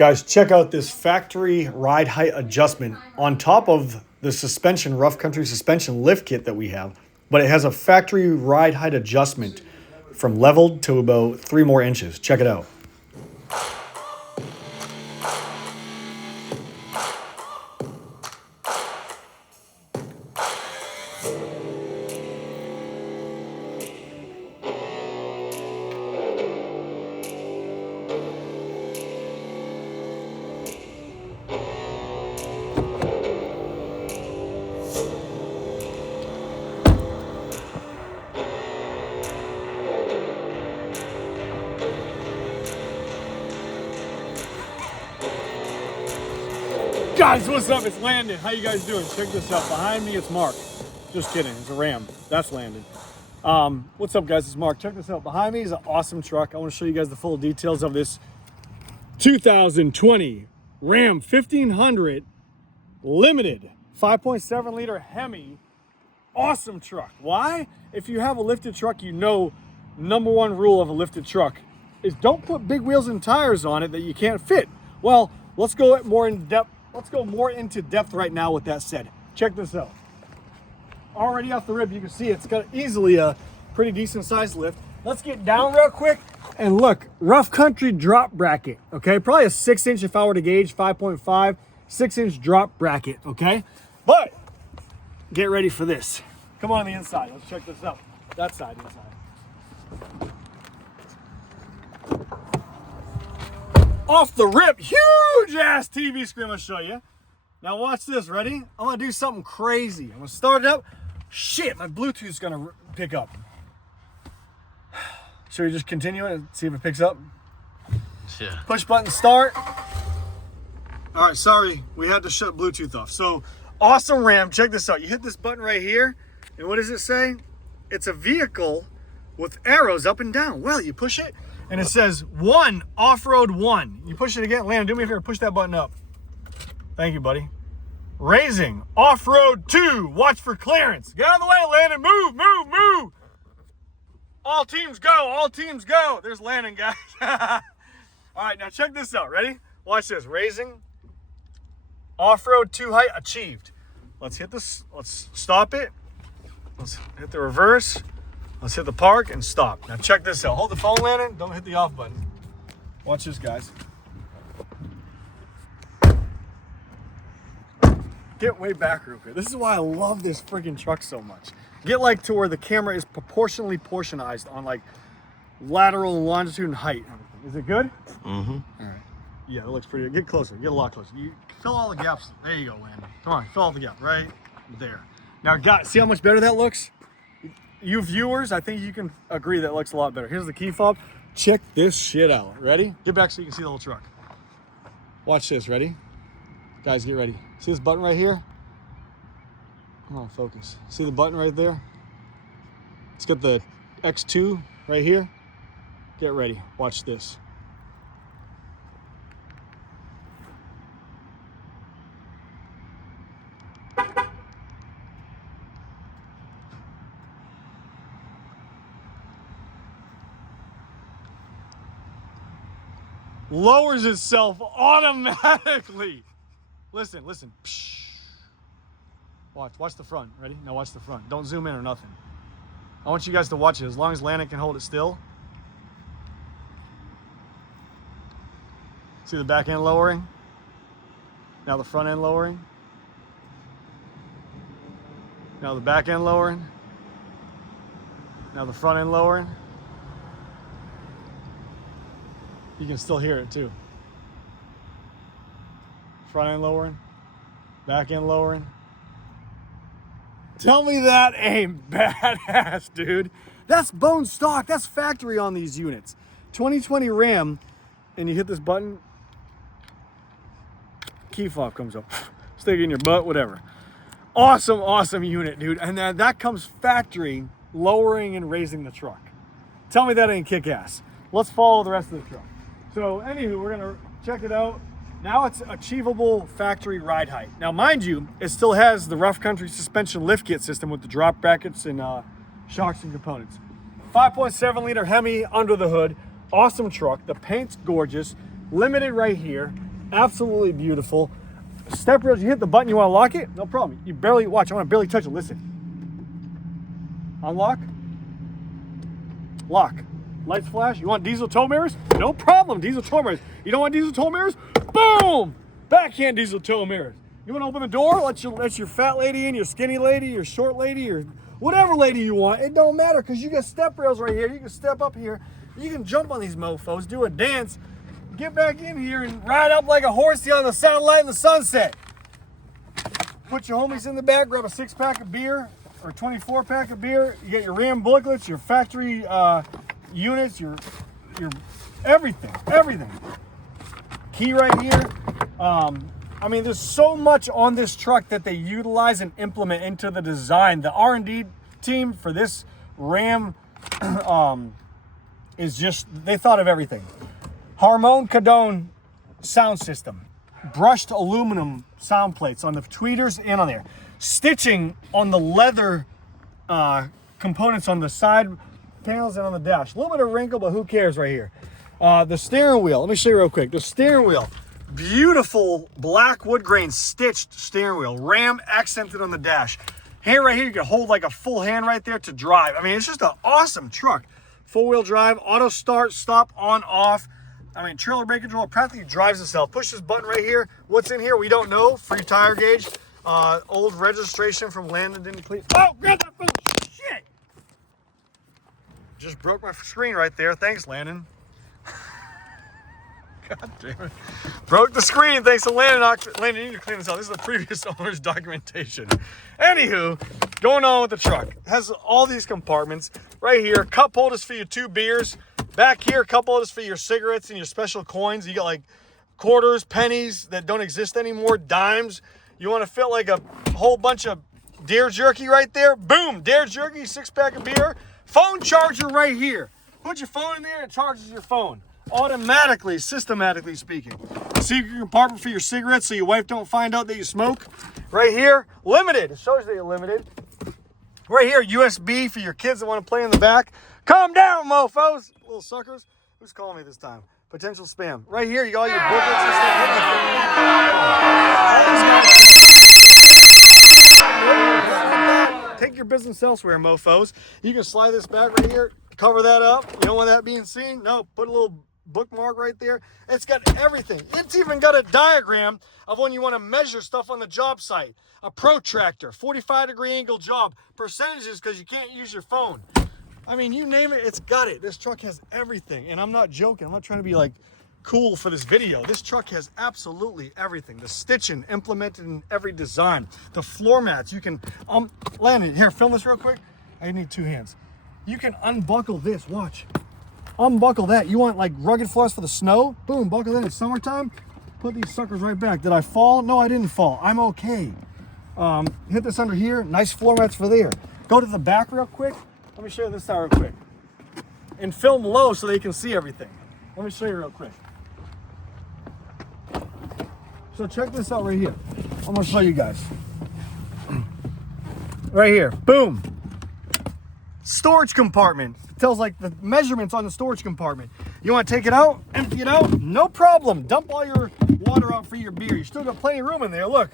Guys, check out this factory ride height adjustment on top of the suspension, rough country suspension lift kit that we have. But it has a factory ride height adjustment from leveled to about 3 more inches. Check it out. Guys, what's up? It's Landon. How you guys doing? Check this out. Behind me, it's Mark. Just kidding. It's a Ram. That's Landon. What's up, guys? It's Mark. Check this out. Behind me is an awesome truck. I want to show you guys the full details of this 2020 Ram 1500 Limited 5.7 liter Hemi. Awesome truck. Why? If you have a lifted truck, you know number one rule of a lifted truck is don't put big wheels and tires on it that you can't fit. Well, let's go more in depth. Let's go more into depth right now with that said. Check this out. Already off the rib, you can see it's got easily a pretty decent sized lift. Let's get down real quick and look, rough country drop bracket, okay? Probably a 6-inch if I were to gauge, 5.5, 6-inch drop bracket, okay? But get ready for this. Come on the inside, let's check this out. That side, inside. Off the rip, huge ass TV screen. I'm gonna show you. Now watch this, ready? I'm gonna do something crazy. I'm gonna start it up. Shit, my Bluetooth's gonna pick up. Should we just continue it and see if it picks up? Yeah. Push button start. All right, sorry, we had to shut Bluetooth off. So, awesome Ram, check this out. You hit this button right here, and what does it say? It's a vehicle with arrows up and down. Well, you push it, and it says 1, off-road 1. You push it again. Landon, do me a favor, push that button up. Thank you, buddy. Raising, off-road 2, watch for clearance. Get out of the way, Landon, move, move, move. All teams go, all teams go. There's Landon, guys. All right, now check this out, ready? Watch this, raising, off-road 2 height achieved. Let's hit this, let's stop it. Let's hit the reverse. Let's hit the park and stop. Now check this out. Hold the phone, Landon. Don't hit the off button. Watch this, guys. Get way back real quick. This is why I love this freaking truck so much. Get like to where the camera is proportionally portionized on like lateral and longitude and height. Is it good? Mm-hmm. All right. Yeah, it looks pretty good. Get closer. Get a lot closer. You fill all the gaps. There you go, Landon. Come on, fill all the gaps right there. Now, guys, see how much better that looks? You viewers, I think you can agree that looks a lot better. Here's the key fob. Check this shit out. Ready? Get back so you can see the whole truck. Watch this. Ready? Guys, get ready. See this button right here? Come on, focus. See the button right there? It's got the X2 right here. Get ready. Watch this. Lowers itself automatically. Listen, listen. Watch the front. Ready? Now watch the front. Don't zoom in or nothing. I want you guys to watch it as long as Landon can hold it still. See the back end lowering? Now the front end lowering. Now the back end lowering. Now the front end lowering. You can still hear it too. Front end lowering, back end lowering. Tell me that ain't badass, dude. That's bone stock, that's factory on these units. 2020 Ram, and you hit this button, key fob comes up. Stick it in your butt, whatever. Awesome, awesome unit, dude. And then that comes factory lowering and raising the truck. Tell me that ain't kick-ass. Let's follow the rest of the truck. So anywho, we're gonna check it out. Now it's achievable factory ride height. Now mind you, it still has the rough country suspension lift kit system with the drop brackets and shocks and components. 5.7 liter Hemi under the hood. Awesome truck. The paint's gorgeous. Limited right here. Absolutely beautiful. Step rails, you hit the button, you want to lock it? No problem. You barely, watch, I want to barely touch it. Listen. Unlock. Lock. Lights flash. You want diesel tow mirrors? No problem. Diesel tow mirrors. You don't want diesel tow mirrors? Boom! Backhand diesel tow mirrors. You want to open the door? Let your fat lady in, your skinny lady, your short lady, or whatever lady you want. It don't matter because you got step rails right here. You can step up here. You can jump on these mofos, do a dance, get back in here and ride up like a horsey on the satellite in the sunset. Put your homies in the back, grab a 6-pack of beer or 24-pack of beer. You get your Ram booklets, your factory units, your everything. Key right here. I mean, there's so much on this truck that they utilize and implement into the design. The R&D team for this Ram is just, they thought of everything. Harmon Kardon sound system. Brushed aluminum sound plates on the tweeters and on there. Stitching on the leather components on the side panels and on the dash. A little bit of wrinkle, but who cares right here. The steering wheel, let me show you real quick. The steering wheel, beautiful black wood grain stitched steering wheel. Ram accented on the dash. Hand right here, you can hold like a full hand right there to drive. I mean, it's just an awesome truck. 4-wheel drive, auto start, stop, on, off. I mean, trailer brake control practically drives itself. Push this button right here. What's in here? We don't know. Free tire gauge. Old registration from Landon didn't please. Oh, grab that phone. Shit. Just broke my screen right there. Thanks, Landon. God damn it. Broke the screen thanks to Landon. Landon, you need to clean this out. This is the previous owner's documentation. Anywho, going on with the truck. It has all these compartments. Right here, cup holders for your 2 beers. Back here, cup holders for your cigarettes and your special coins. You got like quarters, pennies that don't exist anymore, dimes. You want to fit like a whole bunch of deer jerky right there? Boom, deer jerky, 6-pack of beer. Phone charger right here. Put your phone in there, it charges your phone. Automatically, systematically speaking. Secret compartment for your cigarettes so your wife don't find out that you smoke. Right here, limited. It shows that you're limited. Right here, USB for your kids that want to play in the back. Calm down, mofos. Little suckers. Who's calling me this time? Potential spam. Right here, you got all your booklets and stuff. Take your business elsewhere, mofos. You can slide this back right here, cover that up. You don't want that being seen? No, put a little bookmark right there. It's got everything. It's even got a diagram of when you want to measure stuff on the job site. A protractor, 45-degree angle job, percentages because you can't use your phone. I mean, you name it, it's got it. This truck has everything, and I'm not joking. I'm not trying to be like cool for this video. This truck has absolutely everything. The stitching implemented in every design. The floor mats, you can, Landon, here, film this real quick. I need 2 hands. You can unbuckle this, watch. Unbuckle that. You want like rugged floors for the snow? Boom, buckle that. It's summertime. Put these suckers right back. Did I fall? No, I didn't fall. I'm okay. Hit this under here. Nice floor mats for there. Go to the back real quick. Let me show you this side real quick. And film low so they can see everything. Let me show you real quick. So check this out right here. I'm gonna show you guys. Right here, boom. Storage compartment. It tells like the measurements on the storage compartment. You wanna take it out, empty it out? No problem. Dump all your water out for your beer. You still got plenty of room in there, look.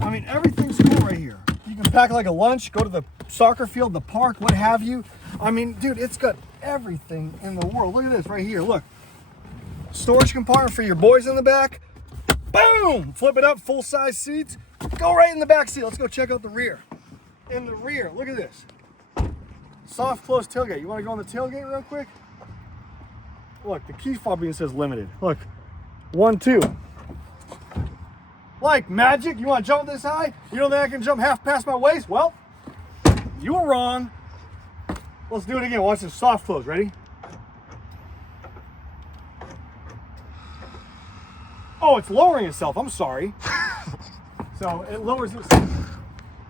I mean, everything's cool right here. You can pack like a lunch, go to the soccer field, the park, what have you. I mean, dude, it's got everything in the world. Look at this right here, look. Storage compartment for your boys in the back. Boom! Flip it up, full-size seats. Go right in the back seat. Let's go check out the rear. In the rear, look at this. Soft close tailgate. You want to go on the tailgate real quick? Look, the key fob being says limited. Look, 1, 2. Like magic, you want to jump this high? You don't think I can jump half past my waist? Well, you were wrong. Let's do it again. Watch this soft close. Ready? Oh, it's lowering itself. I'm sorry. So it lowers itself.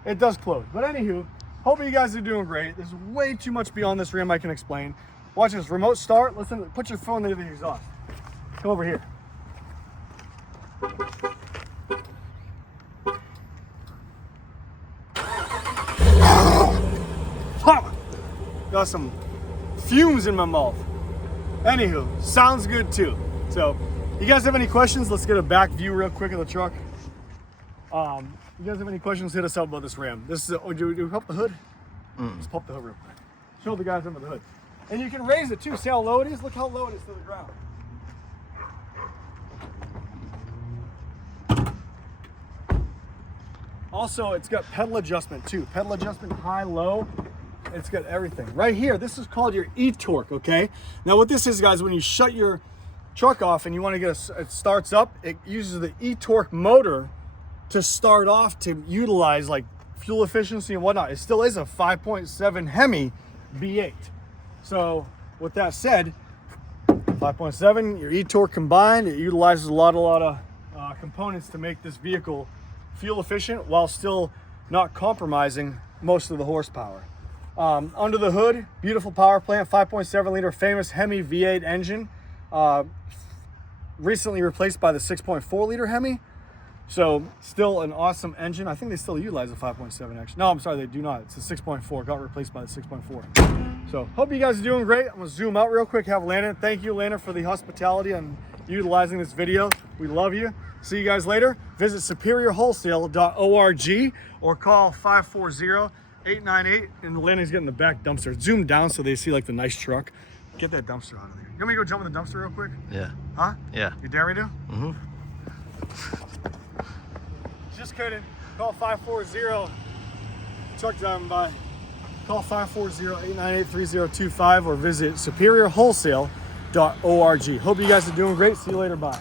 It does close. But anywho, hoping you guys are doing great. There's way too much beyond this Ram I can explain. Watch this remote start. Listen, put your phone near the exhaust. Come over here. Got some fumes in my mouth. Anywho, sounds good too. So You guys have any questions? Let's get a back view real quick of the truck. You guys have any questions? Hit us up about this Ram. This is do we pop the hood? Let's pop the hood real quick. Show the guys under the hood. And you can raise it too. See how low it is? Look how low it is to the ground. Also, it's got pedal adjustment too. Pedal adjustment high, low. It's got everything. Right here, this is called your Etouque, okay? Now what this is, guys, when you shut your truck off and you want to get it starts up, it uses the Etouque motor to start off to utilize like fuel efficiency and whatnot. It still is a 5.7 Hemi V8. So with that said, 5.7, your Etouque combined, it utilizes a lot of components to make this vehicle fuel efficient while still not compromising most of the horsepower. Under the hood, beautiful power plant, 5.7 liter famous Hemi V8 engine, recently replaced by the 6.4 liter Hemi. So still an awesome engine. I think they still utilize a 5.7 actually. No, I'm sorry, they do not. It's a 6.4, got replaced by the 6.4. So hope you guys are doing great. I'm gonna zoom out real quick, have Landon. Thank you, Landon, for the hospitality and utilizing this video. We love you. See you guys later. Visit superiorwholesale.org or call 540-898, and Landon's getting the back dumpster. Zoom down so they see like the nice truck. Get that dumpster out of there. You want me to go jump in the dumpster real quick? Yeah. Huh? Yeah. You dare me to? Mm-hmm. Just kidding. Call 540, truck driving by. Call 540-898-3025 or visit superiorwholesale.org. Hope you guys are doing great. See you later. Bye.